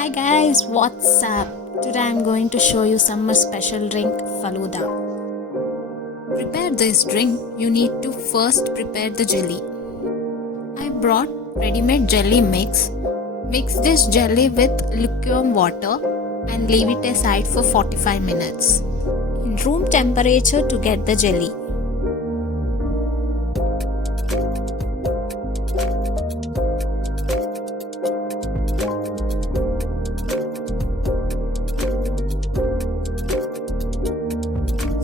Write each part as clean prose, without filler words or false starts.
Hi guys, what's up? Today I'm going to show you summer special drink Falooda. To prepare this drink, you need to first prepare the jelly. I brought ready-made jelly mix. Mix this jelly with lukewarm water and leave it aside for 45 minutes in room temperature to get the jelly.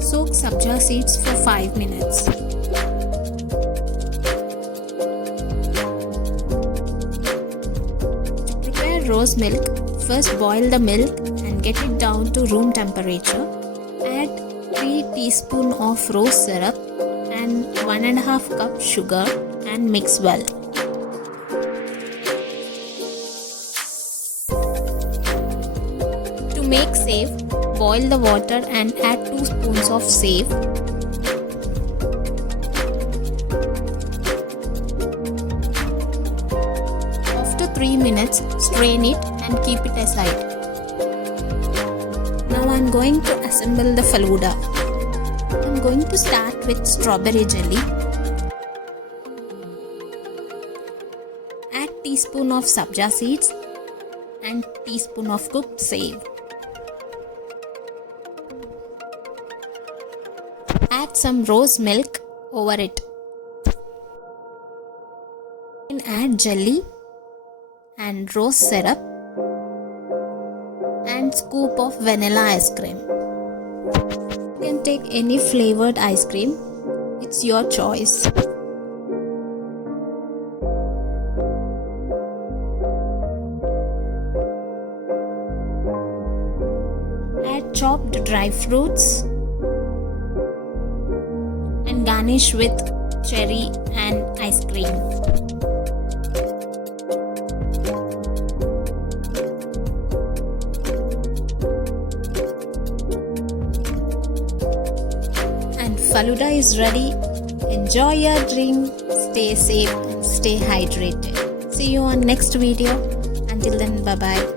Soak Sabja seeds for 5 minutes. To prepare rose milk, first boil the milk and get it down to room temperature. Add 3 teaspoons of rose syrup and 1.5 cup sugar and mix well. To make save, boil the water and add 2 spoons of save. After 3 minutes, strain it and keep it aside. Now I am going to assemble the Falooda. I am going to start with strawberry jelly. Add teaspoon of Sabja seeds and teaspoon of cooked save. Add some rose milk over it. Then add jelly and rose syrup and scoop of vanilla ice cream. You can take any flavored ice cream, it's your choice. Add chopped dry fruits and garnish with cherry and ice cream. And Falooda is ready. Enjoy your drink, stay safe and stay hydrated. See you on next video. Until then, bye bye.